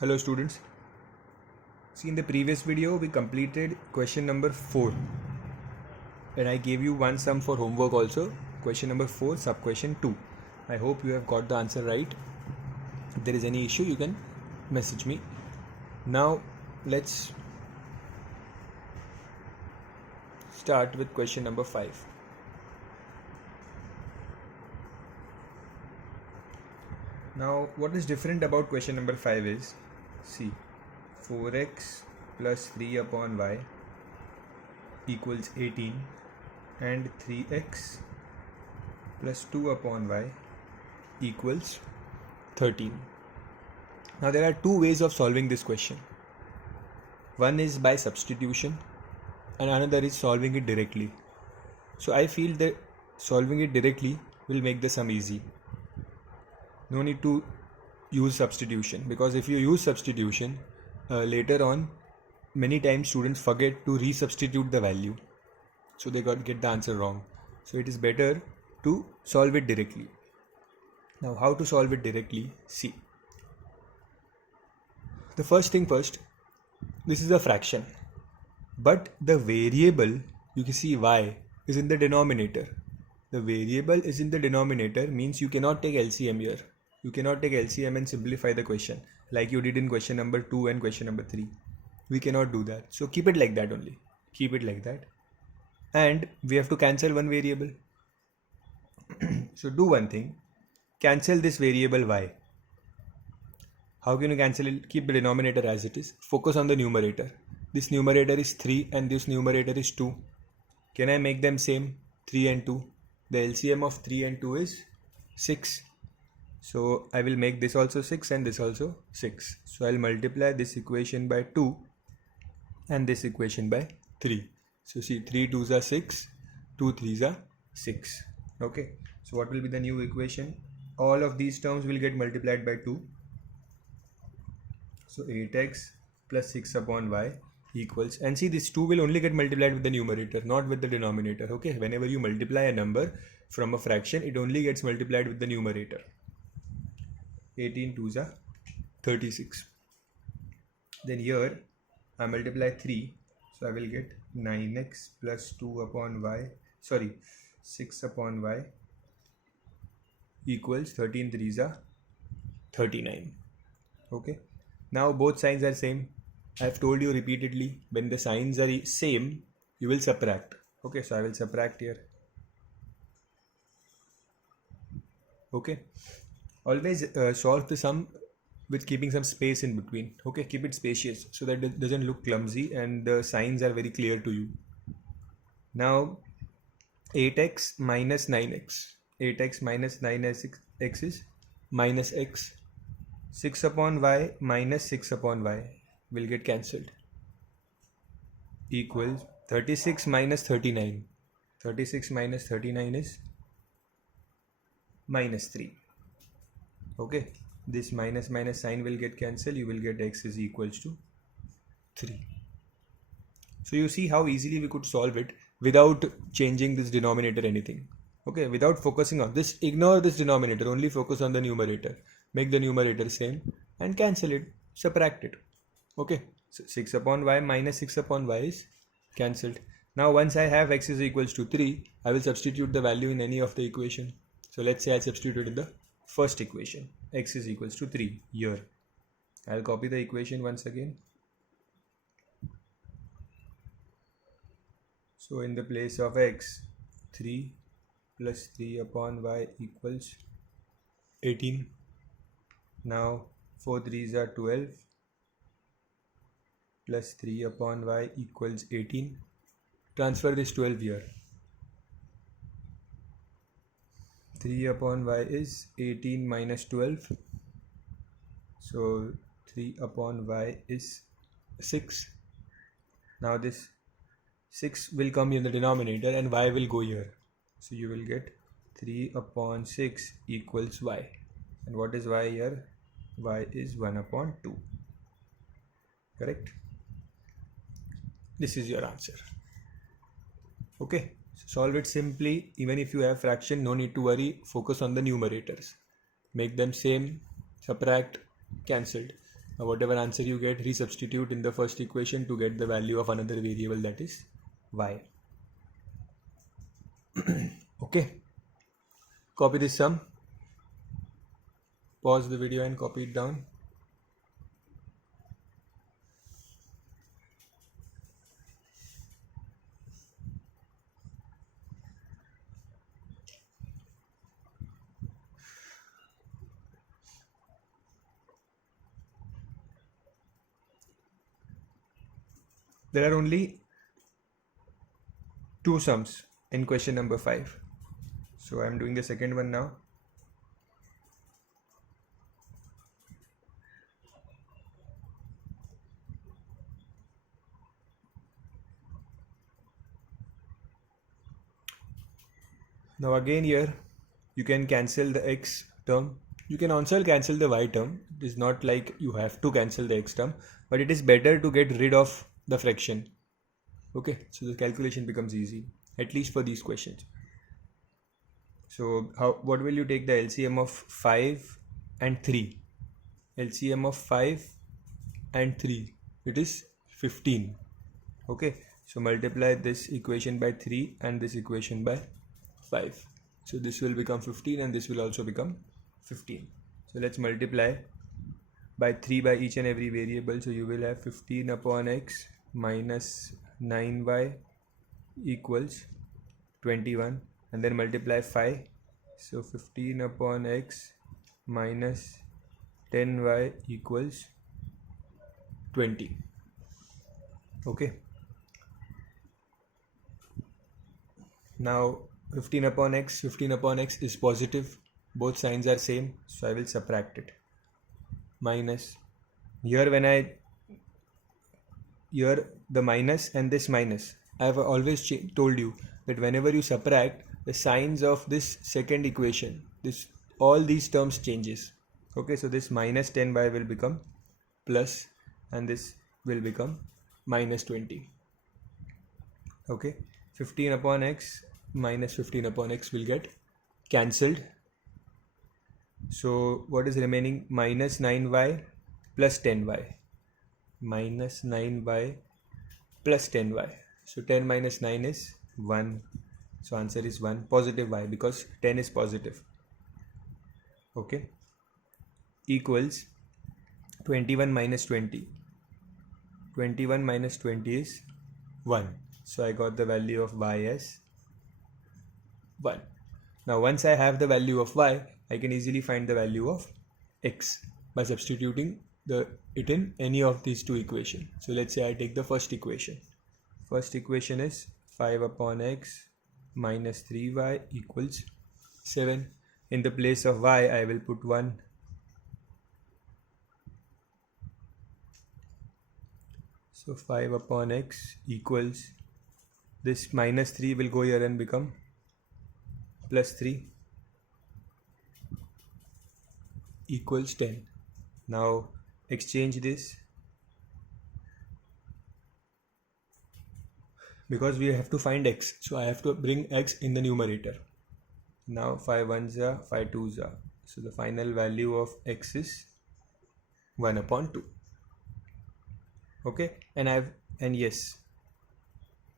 Hello students. See, in the previous video we completed question number 4 and I gave you one sum for homework also, question number 4 sub question 2. I hope you have got the answer right. If there is any issue you can message me. Now let's start with question number 5. Now what is different about question number 5 is, see, 4x plus 3 upon y equals 18 and 3x plus 2 upon y equals 13. Now there are two ways of solving this question. One is by substitution and another is solving it directly. So I feel that solving it directly will make the sum easy. No need to use substitution, because if you use substitution later on many times students forget to resubstitute the value, so they get the answer wrong. So it is better to solve it directly. Now how to solve it directly? See, the first thing first, this is a fraction, but the variable, you can see y, is in the denominator. The variable is in the denominator means you cannot take LCM here. You cannot take LCM and simplify the question like you did in question number 2 and question number 3. We cannot do that. So keep it like that only. Keep it like that. And we have to cancel one variable. So do one thing. Cancel this variable y. How can you cancel it? Keep the denominator as it is. Focus on the numerator. This numerator is 3 and this numerator is 2. Can I make them same? 3 and 2. The LCM of 3 and 2 is 6. So I will make this also 6 and this also 6. So I'll multiply this equation by 2 and this equation by 3. So see, 3 2s are 6, 2 3s are 6. Okay. So what will be the new equation? All of these terms will get multiplied by 2. So 8x plus 6 upon y equals, and see, this 2 will only get multiplied with the numerator, not with the denominator. Okay. Whenever you multiply a number from a fraction, it only gets multiplied with the numerator. 18 2s are 36. Then here I multiply 3, so I will get 9x plus 2 upon y, 6 upon y equals 13 3s are 39. Okay. Now both signs are same. I have told you repeatedly, when the signs are same, you will subtract. Okay, so I will subtract here. Okay. Always solve the sum with keeping some space in between. Okay, keep it spacious so that it doesn't look clumsy and the signs are very clear to you. Now 8x minus 9x. 8x minus 9x is minus x. 6 upon y minus 6 upon y will get cancelled. Equals 36 minus 39. 36 minus 39 is minus 3. Okay, this minus sign will get cancelled. You will get x is equals to 3. So you see how easily we could solve it without changing this denominator anything. Okay, without focusing on this, ignore this denominator, only focus on the numerator. Make the numerator same and cancel it, subtract it. Okay, so 6 upon y minus 6 upon y is cancelled. Now once I have x is equals to 3, I will substitute the value in any of the equation. So let's say I substitute in the first equation, x is equals to 3 here. I'll copy the equation once again. So in the place of x, 3 plus 3 upon y equals 18. Now 4 3s are 12 plus 3 upon y equals 18. Transfer this 12 here. 3 upon y is 18 minus 12. So 3 upon y is 6. Now this 6 will come in the denominator and y will go here. So you will get 3 upon 6 equals y. And what is y here? Y is 1 upon 2. Correct? This is your answer. Okay. Solve it simply. Even if you have fraction, no need to worry. Focus on the numerators. Make them same, subtract, cancelled. whatever answer you get, resubstitute in the first equation to get the value of another variable, that is y. Okay, copy this sum, pause the video and copy it down. There are only two sums in question number 5. So I am doing the second one now. Now again here you can cancel the x term. You can also cancel the y term. It is not like you have to cancel the x term, but it is better to get rid of the fraction. Okay, so the calculation becomes easy, at least for these questions. So what will you take the LCM of 5 and 3? LCM of 5 and 3, it is 15. Okay, so multiply this equation by 3 and this equation by 5. So this will become 15 and this will also become 15. So let's multiply by 3 by each and every variable. So you will have 15 upon x minus 9y equals 21, and then multiply 5. So 15 upon x minus 10y equals 20. Okay, now 15 upon x is positive, both signs are same, so I will subtract it. Minus, here the minus and this minus, I have always told you that whenever you subtract, the signs of this second equation, all these terms changes. Okay, so this minus 10y will become plus and this will become minus 20. Okay, 15 upon x minus 15 upon x will get cancelled. So what is remaining? Minus 9y plus 10y. Minus 9y plus 10y. So 10 minus 9 is 1. So answer is 1. Positive y, because 10 is positive. Okay. Equals 21 minus 20. 21 minus 20 is 1. So I got the value of y as 1. Now once I have the value of y, I can easily find the value of x by substituting it in any of these two equations. So let's say I take the first equation. First equation is 5 upon x minus 3y equals 7. In the place of y, I will put 1. So 5 upon x equals, this minus 3 will go here and become plus 3 equals 10. Now exchange this, because we have to find x, so I have to bring x in the numerator. Now 5 ones are 5 twos are, so the final value of x is 1 upon 2. Okay, and yes,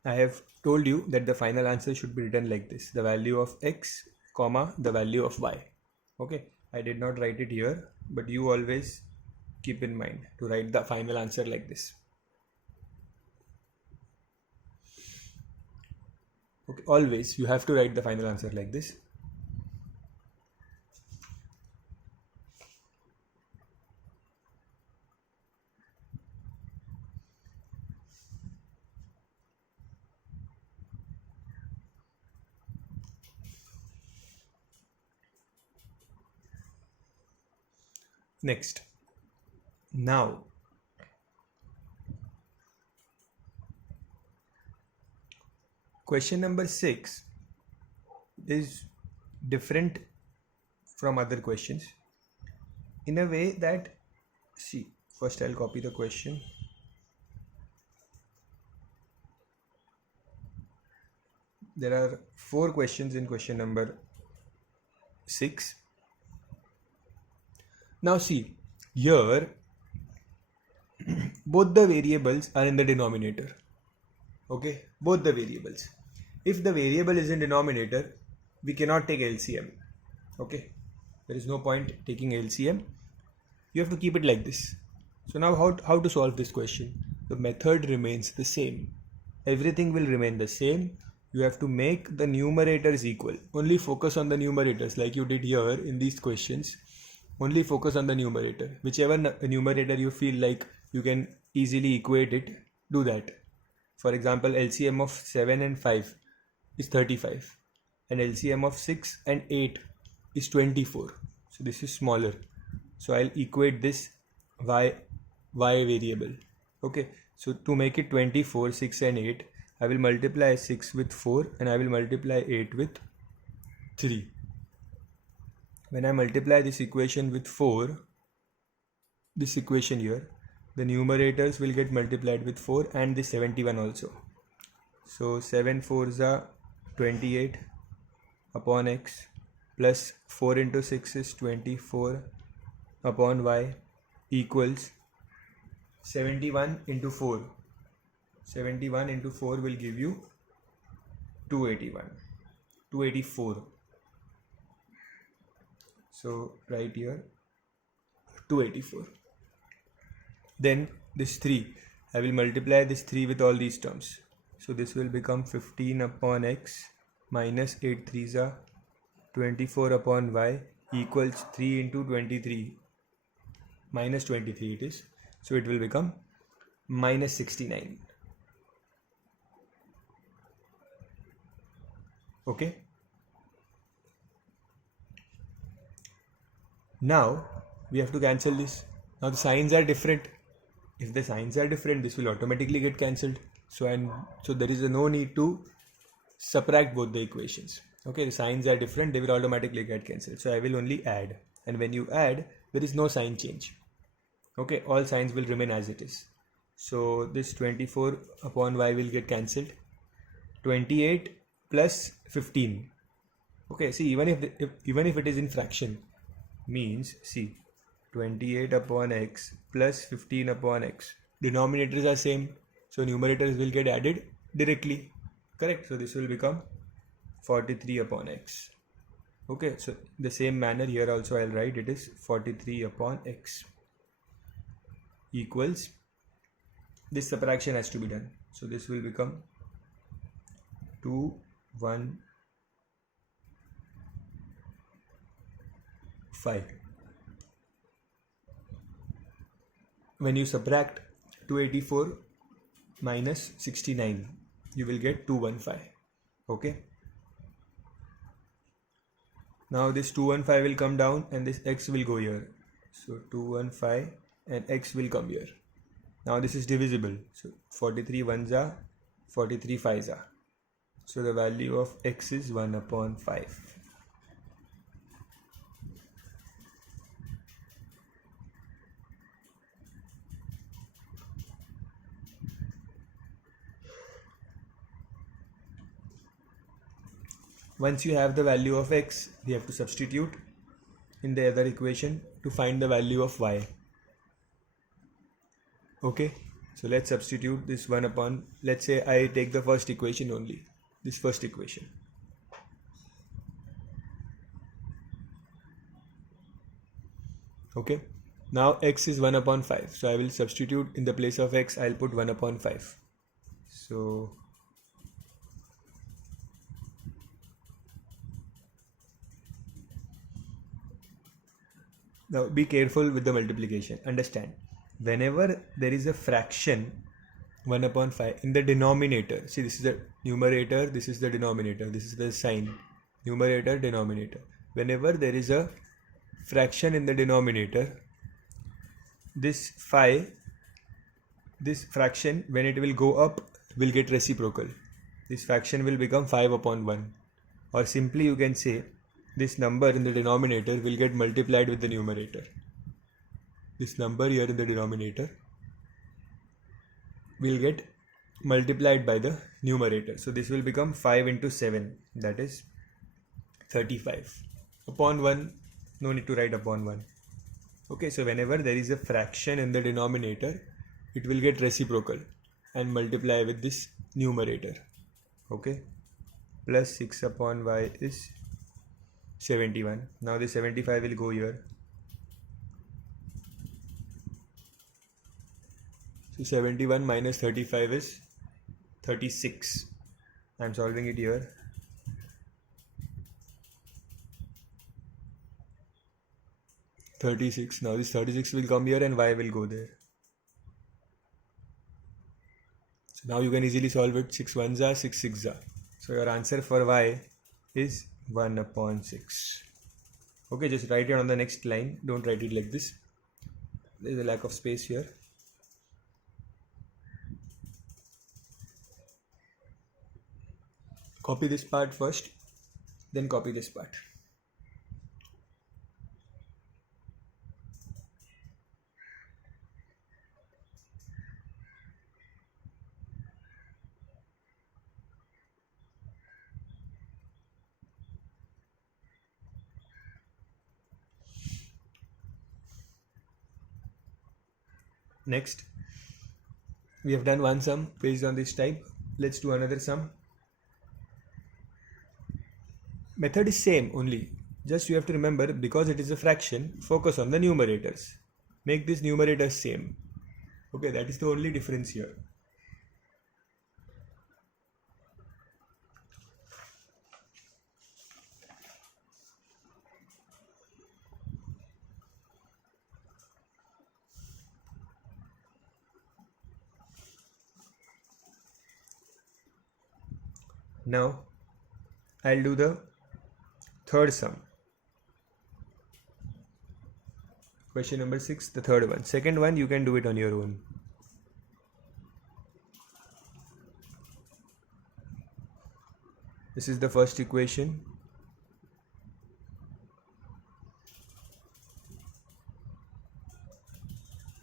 I have told you that the final answer should be written like this: the value of x comma the value of y. Okay, I did not write it here, but you always keep in mind to write the final answer like this. Okay, always you have to write the final answer like this. Next, now question number 6 is different from other questions in a way that, see, first I'll copy the question. There are 4 questions in question number 6. Now see, here both the variables are in the denominator. Okay, both the variables. If the variable is in denominator, we cannot take LCM. Okay, there is no point taking LCM. You have to keep it like this. So now how to solve this question? The method remains the same. Everything will remain the same. You have to make the numerators equal. Only focus on the numerators like you did here in these questions. Only focus on the numerator. Whichever numerator you feel like you can easily equate it, do that. For example, LCM of 7 and 5 is 35 and LCM of 6 and 8 is 24. So this is smaller. So I'll equate this y variable. Okay, so to make it 24, 6 and 8, I will multiply 6 with 4 and I will multiply 8 with 3. When I multiply this equation with 4, this equation here, the numerators will get multiplied with 4 and the 71 also. So 7 4s are 28 upon x plus 4 into 6 is 24 upon y equals 71 into 4. 71 into 4 will give you 284. So right here 284. Then this 3, I will multiply this 3 with all these terms. So this will become 15 upon x minus 8 3s are 24 upon y equals 3 into 23 minus 23 it is. So it will become minus 69. Okay. Now we have to cancel this. Now the signs are different. If the signs are different, this will automatically get cancelled. So there is no need to subtract both the equations. Okay, the signs are different, they will automatically get cancelled. So I will only add, and when you add, there is no sign change. Okay, all signs will remain as it is. So this 24 upon y will get cancelled. 28 plus 15. Okay, see, even if it is in fraction, means see 28 upon x plus 15 upon x. Denominators are same, so numerators will get added directly. Correct? So this will become 43 upon x. Okay, so the same manner here also I'll write it is 43 upon x equals, this subtraction has to be done. So this will become 2, 1, 5. When you subtract 284 minus 69, you will get 215. Okay. Now this 215 will come down and this x will go here. So 215 and x will come here. Now this is divisible. So 43 1s are 43 5s are. So the value of x is 1 upon 5. Once you have the value of x, we have to substitute in the other equation to find the value of y. Okay, so let's substitute this 1 upon, let's say I take the first equation only, this first equation. Okay, now x is 1 upon 5, so I will substitute in the place of x, I'll put 1 upon 5. So now be careful with the multiplication. Understand, whenever there is a fraction 1 upon 5 in the denominator, see this is the numerator, this is the denominator, this is the sign, numerator, denominator. Whenever there is a fraction in the denominator, this fraction, when it will go up, will get reciprocal. This fraction will become 5 upon 1. Or simply you can say, this number in the denominator will get multiplied with the numerator. This number here in the denominator will get multiplied by the numerator. So this will become 5 into 7, that is 35. Upon 1, no need to write upon 1. Okay, so whenever there is a fraction in the denominator, it will get reciprocal and multiply with this numerator. Okay, plus 6 upon y is 71. Now the 75 will go here. So 71 minus 35 is 36. I am solving it here. 36. Now this 36 will come here and y will go there. So now you can easily solve it. 6 ones are 6 6 are. So your answer for y is 1 upon 6. Okay, just write it on the next line. Don't write it like this. There is a lack of space here. Copy this part first, then copy this part. Next, we have done one sum based on this type. Let's do another sum. Method is same only. Just you have to remember, because it is a fraction, focus on the numerators. Make these numerators same. Okay, that is the only difference here. Now, I'll do the third sum. Question number 6, the third one. Second one, you can do it on your own. This is the first equation.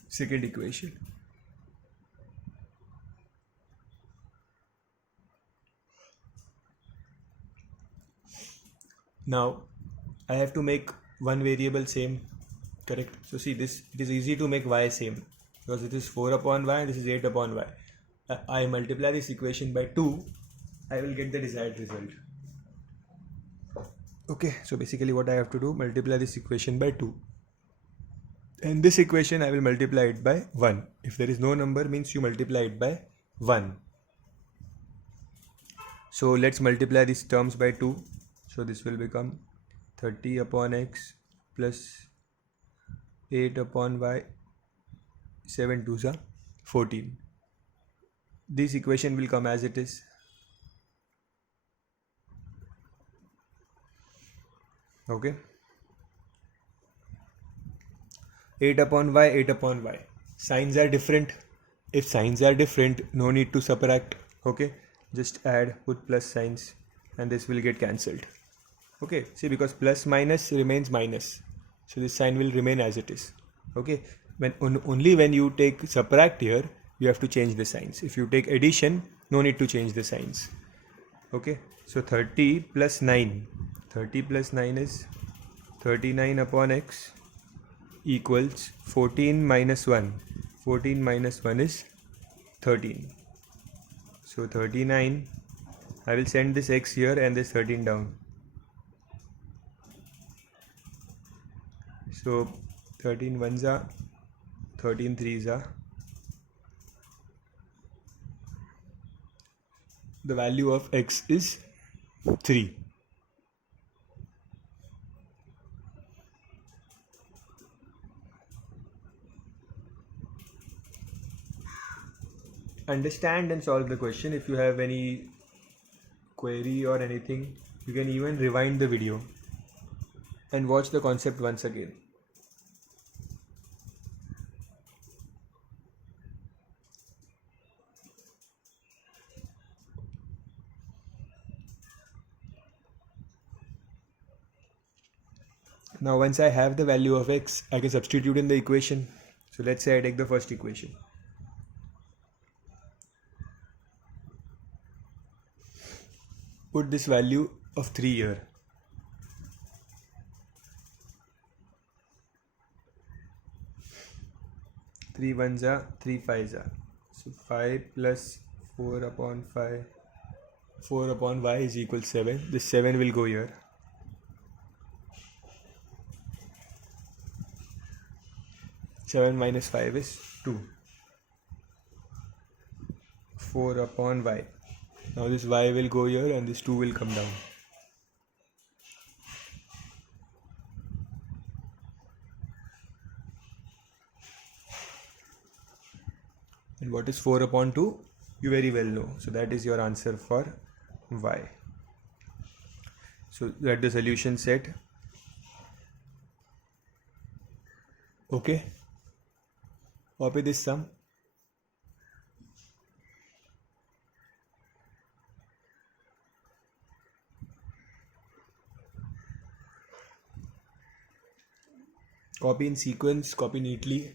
Second equation. Now, I have to make one variable same, correct? So see this, it is easy to make y same because it is 4 upon y and this is 8 upon y. I multiply this equation by 2, I will get the desired result. Okay, so basically what I have to do, multiply this equation by 2. And this equation I will multiply it by 1. If there is no number, means you multiply it by 1. So let's multiply these terms by 2. So this will become 30 upon x plus 8 upon y, 7 2s are 14. This equation will come as it is. Okay. 8 upon y, 8 upon y. Signs are different. If signs are different, no need to subtract. Okay. Just add, put plus signs, and this will get cancelled. Okay. See, because plus minus remains minus. So this sign will remain as it is. Okay. Only when you take subtract here, you have to change the signs. If you take addition, no need to change the signs. Okay. So 30 plus 9. 30 plus 9 is 39 upon x equals 14 minus 1. 14 minus 1 is 13. So 39, I will send this x here and this 13 down. So 13 ones are, 13 threes are. The value of x is 3. Understand and solve the question. If you have any query or anything, you can even rewind the video and watch the concept once again. Now once I have the value of x, I can substitute in the equation. So let's say I take the first equation. Put this value of 3 here. 3 ones are 3 fives are. So 5 plus 4 upon 5. 4 upon y is equal 7. This 7 will go here. Seven minus 5 is 2. 4 upon y. Now this y will go here and this 2 will come down. And what is 4 upon 2? You very well know. So that is your answer for y. So let the solution set. Okay. Copy this sum. Copy in sequence, copy neatly.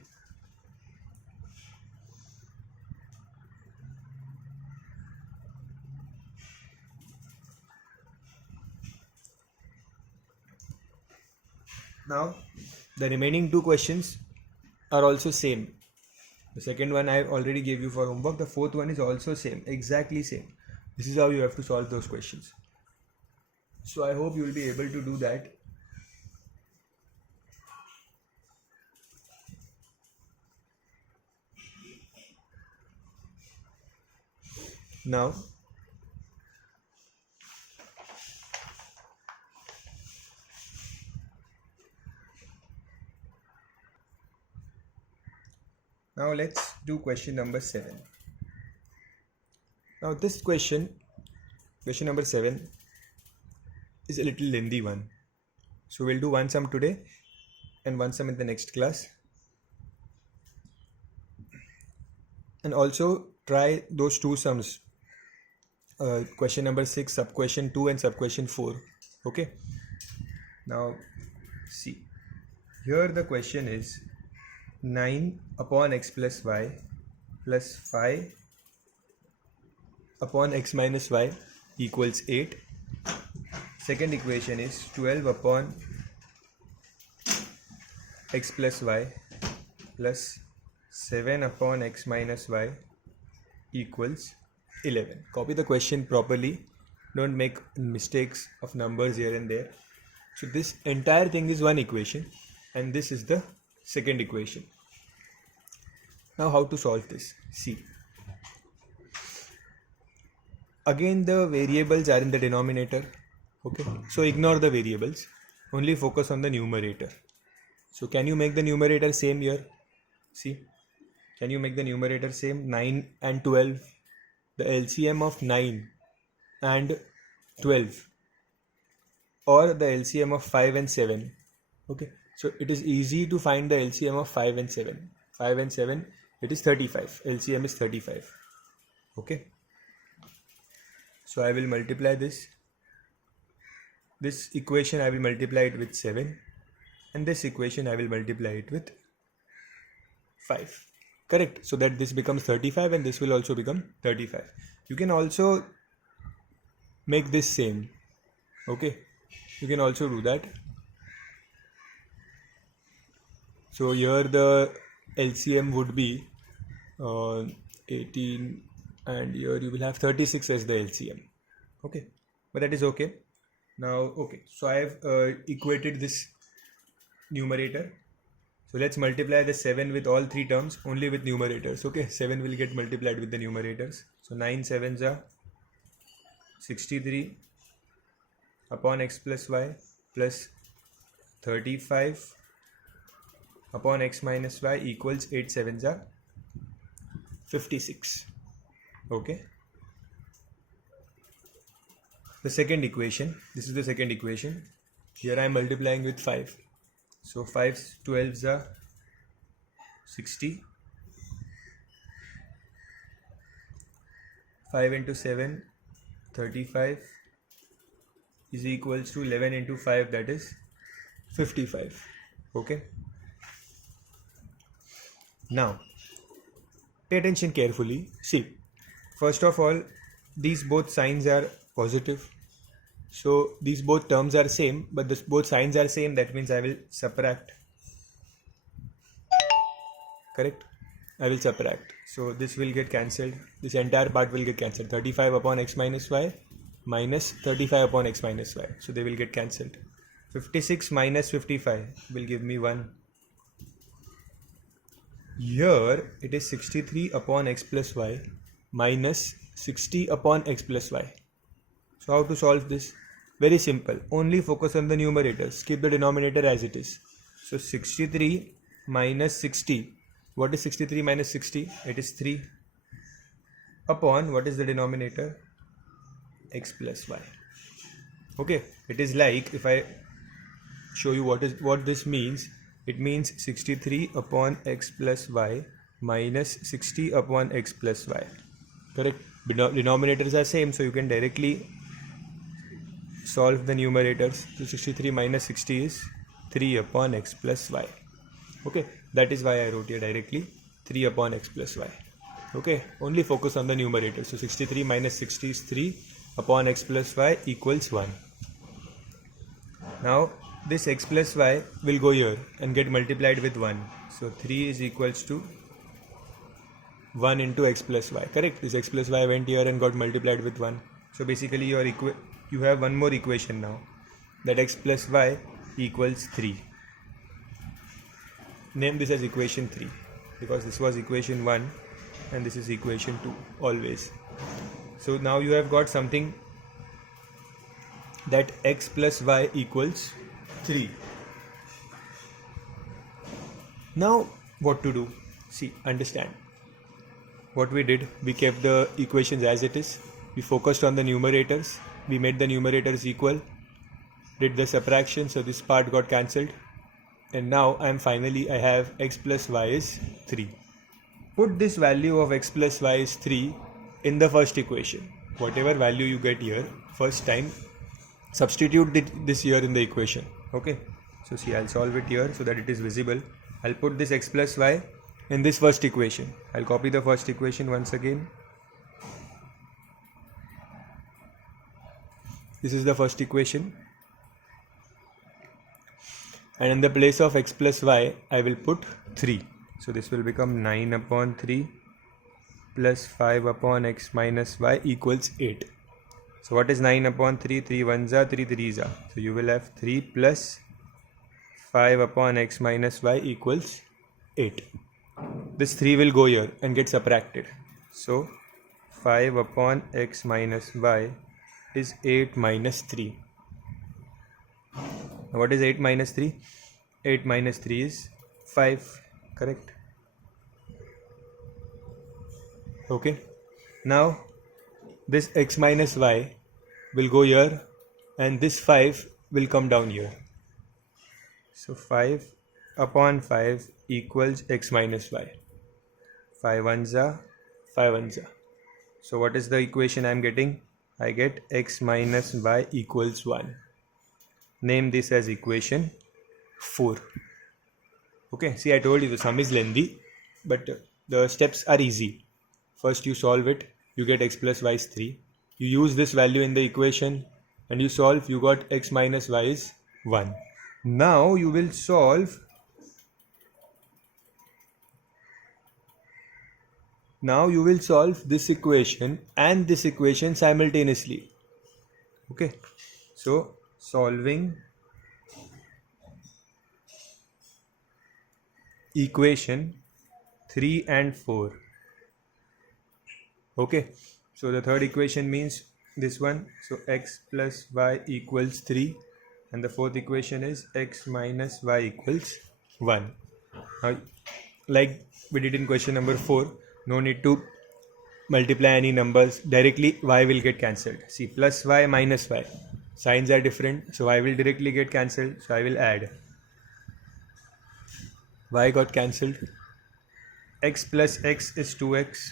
Now, the remaining two questions are also same. The second one I already gave you for homework. The fourth one is also same, exactly same. This is how you have to solve those questions. So I hope you will be able to do that. Now, let's do question number 7. Now this question number 7 is a little lengthy one. So we'll do one sum today and one sum in the next class. And also try those two sums. Question number 6, sub question 2 and sub question 4. Okay. Now see. Here the question is 9 upon x plus y plus 5 upon x minus y equals 8. Second equation is 12 upon x plus y plus 7 upon x minus y equals 11. Copy the question properly. Don't make mistakes of numbers here and there. So this entire thing is one equation and this is the second equation. Now how to solve this? See. Again the variables are in the denominator. Okay. So ignore the variables. Only focus on the numerator. So can you make the numerator same here? See. Can you make the numerator same? 9 and 12. The LCM of 9 and 12. Or the LCM of 5 and 7. Okay. So it is easy to find the LCM of 5 and 7. 5 and 7, it is 35. LCM is 35. Okay. So I will multiply this. This equation I will multiply it with 7. And this equation I will multiply it with 5. Correct. So that this becomes 35 and this will also become 35. You can also make this same. Okay. You can also do that. So here the LCM would be 18 and here you will have 36 as the LCM. Okay. But that is okay. Now, okay. So I have equated this numerator. So let's multiply the 7 with all three terms only with numerators. Okay, 7 will get multiplied with the numerators. So 9 sevens are 63 upon x plus y plus 35 upon x minus y equals 8 sevens are 56. Okay. The second equation, this is the second equation. Here I am multiplying with 5. So 5 12s are 60. 5 into 7, 35 is equals to 11 into 5, that is 55. Okay. Now, pay attention carefully. See, first of all, these both signs are positive. So these both terms are same, but both signs are same. That means I will subtract. Correct? I will subtract. So this will get cancelled. This entire part will get cancelled. 35 upon x minus y minus 35 upon x minus y. So they will get cancelled. 56 minus 55 will give me 1. Here it is 63 upon x plus y minus 60 upon x plus y. So how to solve this? Very simple. Only focus on the numerators. Keep the denominator as it is. So 63 minus 60. What is 63 minus 60? It is 3 upon what is the denominator? X plus y. Okay. It is like, if I show you what this means, it means 63 upon x plus y minus 60 upon x plus y. Correct? Denominators are same, so you can directly solve the numerators. So 63 minus 60 is 3 upon x plus y. Okay, that is why I wrote here directly 3 upon x plus y. Okay, only focus on the numerator. So 63 minus 60 is 3 upon x plus y equals 1. Now this x plus y will go here and get multiplied with 1. So 3 is equals to 1 into x plus y. Correct? This x plus y went here and got multiplied with 1. So basically you have one more equation now, that x plus y equals 3. Name this as equation 3 because this was equation 1 and this is equation 2 always. So now you have got something that x plus y equals 3. Now what to do? See, understand. What we did, we kept the equations as it is. We focused on the numerators. We made the numerators equal. Did the subtraction, so this part got cancelled. And now I have x plus y is 3. Put this value of x plus y is 3 in the first equation. Whatever value you get here, first time, substitute this here in the equation. Okay. So see, I'll solve it here so that it is visible. I'll put this x plus y in this first equation. I'll copy the first equation once again. This is the first equation. And in the place of x plus y, I will put 3. So this will become 9 upon 3 plus 5 upon x minus y equals 8. So what is 9 upon 3? 3 ones are, 3 threes are. So you will have 3 plus 5 upon x minus y equals 8. This 3 will go here and get subtracted. So 5 upon x minus y is 8 minus 3. Now what is 8 minus 3? 8 minus 3 is 5. Correct? Okay. Now this x minus y will go here and this 5 will come down here. So 5 upon 5 equals x minus y. 5 ones are, 5 ones are. So what is the equation I am getting? I get x minus y equals 1. Name this as equation 4. Okay, see, I told you the sum is lengthy, but the steps are easy. First you solve it, you get x plus y is 3. You use this value in the equation and you solve, you got x minus y is 1. Now you will solve this equation and this equation simultaneously. Okay, so solving equation 3 and 4. Okay, so the third equation means this one. So x plus y equals 3 and the fourth equation is x minus y equals 1. Now, like we did in question number 4, no need to multiply any numbers. Directly y will get cancelled. See, plus y minus y. Signs are different, so y will directly get cancelled. So I will add. Y got cancelled. X plus x is 2x.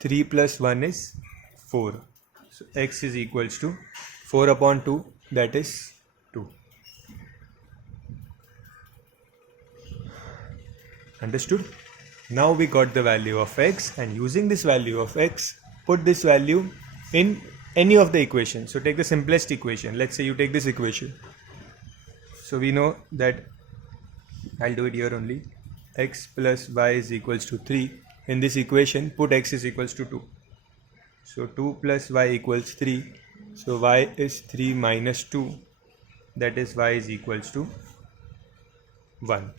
3 plus 1 is 4. So x is equals to 4 upon 2, that is 2. Understood? Now we got the value of x, and using this value of x, put this value in any of the equations. So take the simplest equation. Let's say you take this equation. So we know that, I'll do it here only. x plus y is equals to 3. In this equation, put x is equals to 2. So 2 plus y equals 3. So y is 3 minus 2. That is y is equals to 1.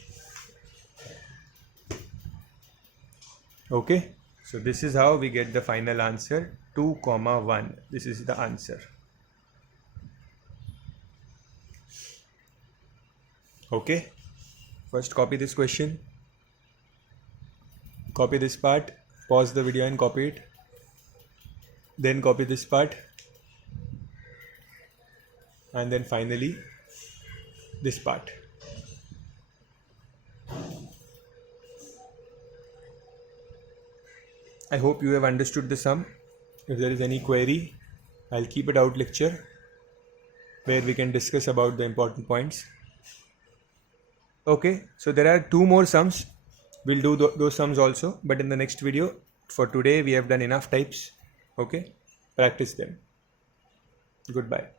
Okay. So this is how we get the final answer 2, 1. This is the answer. Okay. First copy this question. Copy this part. Pause the video and copy it. Then copy this part. And then finally this part. I hope you have understood the sum. If there is any query, I'll keep it out lecture where we can discuss about the important points. Okay, so there are 2 more sums. We'll do those sums also, but in the next video. For today, we have done enough types. Okay, practice them. Goodbye.